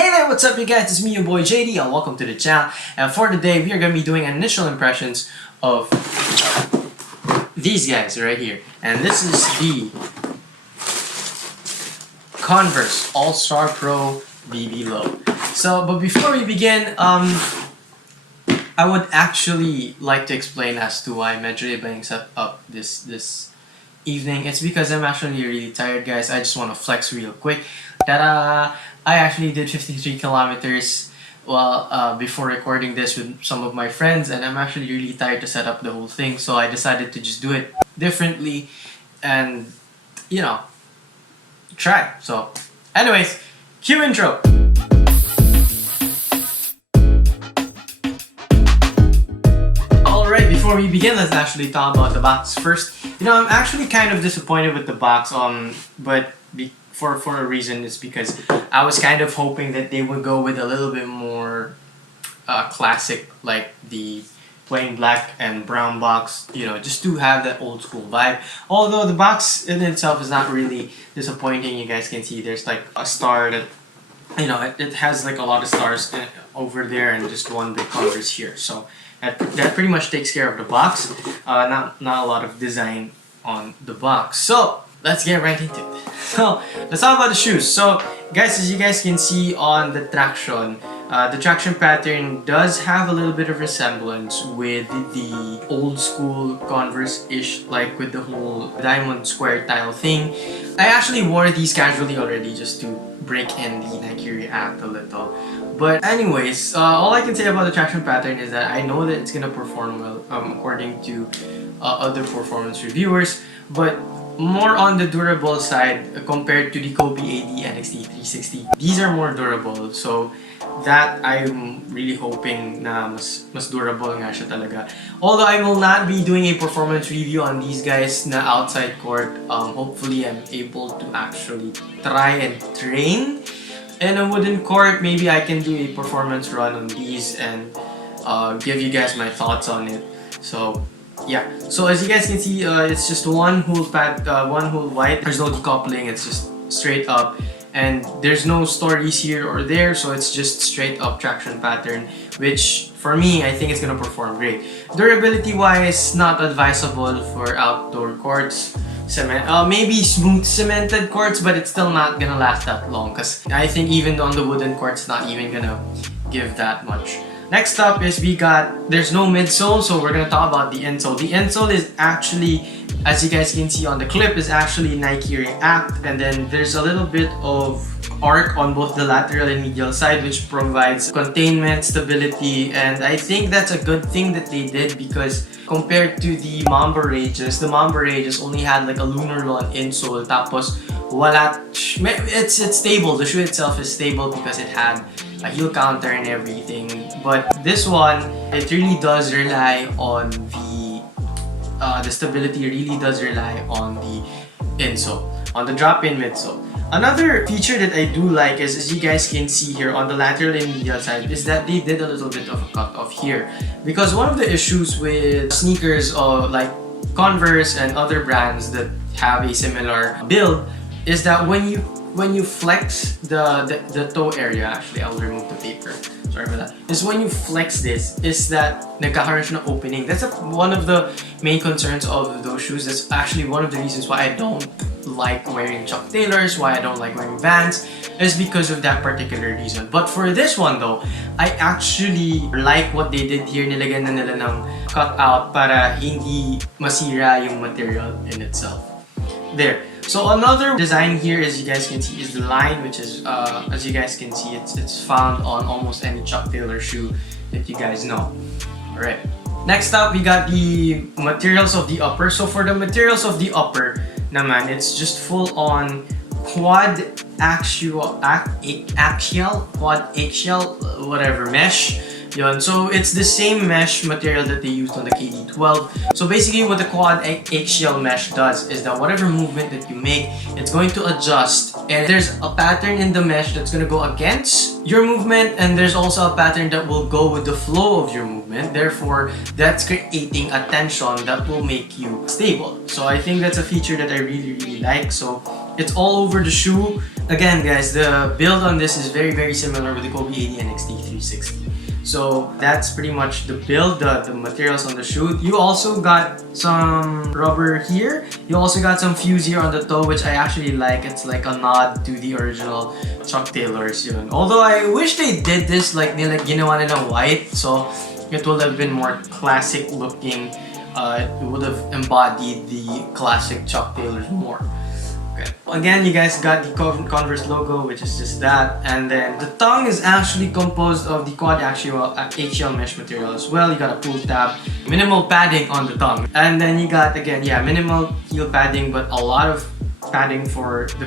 Hey there, what's up you guys? It's me, your boy JD, and welcome to the channel. And for today, we are going to be doing initial impressions of these guys right here. And this is the Converse All-Star Pro BB Low. So, but before we begin, I would actually like to explain as to why I'm actually being set up this evening. It's because I'm actually really tired, guys. I just want to flex real quick. Ta-da! I actually did 53 kilometers before recording this with some of my friends, and I'm actually really tired to set up the whole thing, so I decided to just do it differently and, you know, try. So, anyways, cue intro! Alright, before we begin, let's actually talk about the box first. You know, I'm actually kind of disappointed with the box, but for a reason. It's because I was kind of hoping that they would go with a little bit more classic, like the plain black and brown box, you know, just to have that old school vibe. Although the box in itself is not really disappointing. You guys can see there's like a star that, you know, it has like a lot of stars over there and just one big Converse here. So that pretty much takes care of the box. Not a lot of design on the box. So let's get right into it. So let's talk about the shoes. So guys, as you guys can see on the traction pattern does have a little bit of resemblance with the old school Converse-ish, like with the whole diamond square tile thing. I actually wore these casually already just to break in the Nike React a little. But anyways, all I can say about the traction pattern is that I know that it's gonna perform well according to other performance reviewers, but more on the durable side compared to the Kobe AD NXT 360. These are more durable, so that I'm really hoping na mas durable nga siya talaga. Although I will not be doing a performance review on these guys na outside court, hopefully I'm able to actually try and train in a wooden court. Maybe I can do a performance run on these and give you guys my thoughts on it. So yeah, so as you guys can see, it's just one whole white. There's no decoupling, it's just straight up, and there's no stories here or there, so it's just straight up traction pattern, which for me, I think it's gonna perform great. Durability wise, not advisable for outdoor courts. Maybe smooth cemented courts, but it's still not gonna last that long, because I think even on the wooden courts, not even gonna give that much. Next up is there's no midsole, so we're gonna talk about the insole. The insole is actually, as you guys can see on the clip, is actually Nike React, and then there's a little bit of arc on both the lateral and medial side, which provides containment, stability, and I think that's a good thing that they did, because compared to the Mamba Rages only had like a lunar lawn insole, tapos it's stable. The shoe itself is stable because it had a heel counter and everything, but this one, it really does rely on the stability really does rely on the insole, on the drop-in midsole. Another feature that I do like is, as you guys can see here on the lateral and medial side, is that they did a little bit of a cut off here, because one of the issues with sneakers like Converse and other brands that have a similar build is that when you flex the toe area, actually I'll remove the paper, sorry for that, is when you flex this, is that nagkakaroon siya ng opening. That's one of the main concerns of those shoes. That's actually one of the reasons why I don't like wearing Chuck Taylors, why I don't like wearing Vans, is because of that particular reason. But for this one though, I actually like what they did here. Nilagyan na nila ng cutout para hindi masira yung material in itself. There. So another design here, as you guys can see, is the line, which is, as you guys can see, it's found on almost any Chuck Taylor shoe that you guys know. Alright. Next up, we got the materials of the upper. So for the materials of the upper naman, it's just full on quad axial, whatever, mesh. Yun. So it's the same mesh material that they used on the KD12. So basically what the quad axial mesh does is that whatever movement that you make, it's going to adjust, and there's a pattern in the mesh that's going to go against your movement, and there's also a pattern that will go with the flow of your movement. Therefore, that's creating a tension that will make you stable. So I think that's a feature that I really like. So It's all over the shoe. Again guys, the build on this is very similar with the Kobe 80 NXT 360. So that's pretty much the build, the materials on the shoe. You also got some rubber here. You also got some fuse here on the toe, which I actually like. It's like a nod to the original Chuck Taylors. Yun. Although I wish they did this like ginawa nila white, so it would have been more classic looking. It would have embodied the classic Chuck Taylors more. Okay. Again, you guys got the Converse logo, which is just that, and then the tongue is actually composed of the quad axial HL mesh material as well. You got a pull tab, minimal padding on the tongue, and then you got again, yeah, minimal heel padding, but a lot of padding for the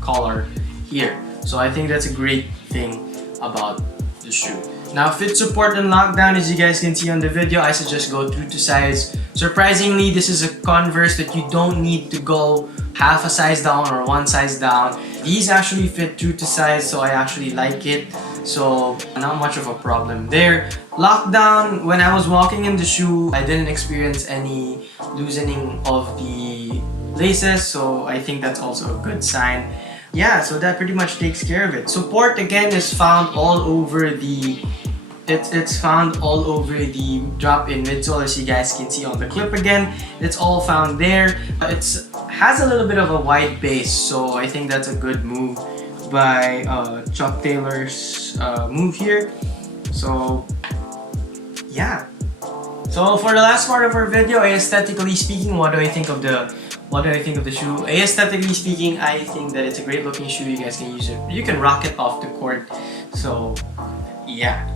collar here. So I think that's a great thing about the shoe. Now, fit support and lockdown, as you guys can see on the video, I suggest go true to size. Surprisingly, this is a Converse that you don't need to go half a size down or one size down. These actually fit true to size, so I actually like it. So not much of a problem there. Lockdown, when I was walking in the shoe, I didn't experience any loosening of the laces, so I think that's also a good sign. Yeah, so that pretty much takes care of it. Support again is found all over the it's found all over the drop-in midsole, as you guys can see on the clip again. It's all found there. It has a little bit of a wide base, so I think that's a good move by Chuck Taylor's move here. So yeah. So for the last part of our video, aesthetically speaking, what do I think of the shoe? Aesthetically speaking, I think that it's a great looking shoe. You guys can use it. You can rock it off the court. So yeah.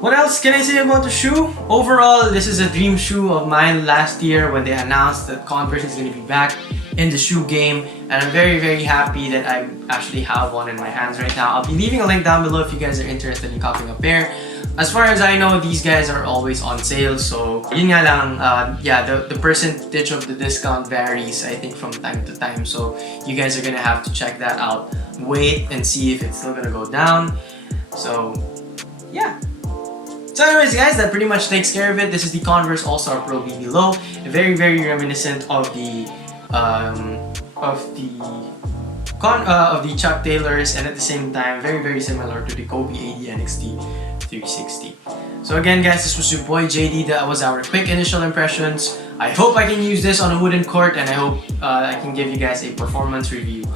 What else can I say about the shoe? Overall, this is a dream shoe of mine last year when they announced that Converse is going to be back in the shoe game, and I'm very happy that I actually have one in my hands right now. I'll be leaving a link down below if you guys are interested in copying a pair. As far as I know, these guys are always on sale, so yun nga lang, yeah, the percentage of the discount varies, I think, from time to time, so you guys are gonna have to check that out. Wait and see if it's still gonna go down. So yeah. So anyways guys, that pretty much takes care of it. This is the Converse All-Star Pro BB Low. Very reminiscent of the Chuck Taylors, and at the same time very similar to the Kobe 80 NXT 360. So again guys, this was your boy JD. That was our quick initial impressions. I hope I can use this on a wooden court, and I hope I can give you guys a performance review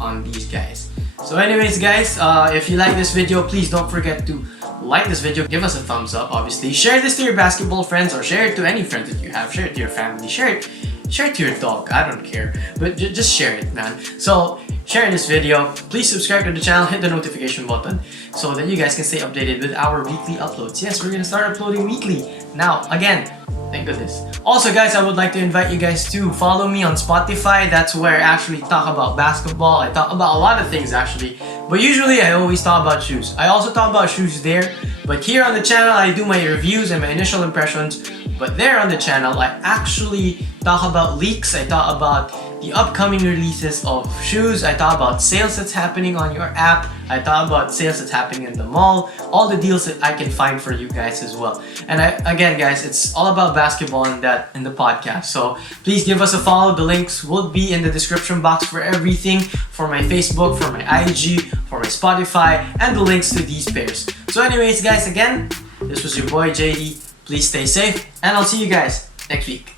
on these guys. So anyways guys, if you like this video, please don't forget to like this video, give us a thumbs up, obviously. Share this to your basketball friends, or share it to any friends that you have. Share it to your family, share it to your dog, I don't care. But just share it, man. So share this video, please subscribe to the channel, hit the notification button so that you guys can stay updated with our weekly uploads. Yes, we're gonna start uploading weekly now, again. Thank goodness. Also guys, I would like to invite you guys to follow me on Spotify. That's where I actually talk about basketball. I talk about a lot of things actually, but usually I always talk about shoes. I also talk about shoes there, but here on the channel I do my reviews and my initial impressions. But there on the channel I actually talk about leaks. I talk about the upcoming releases of shoes. I talk about sales that's happening on your app. I talk about sales that's happening in the mall. All the deals that I can find for you guys as well. And again guys, it's all about basketball in the podcast. So please give us a follow. The links will be in the description box for everything. For my Facebook, for my IG, for my Spotify, and the links to these pairs. So anyways guys, again, this was your boy JD. Please stay safe, and I'll see you guys next week.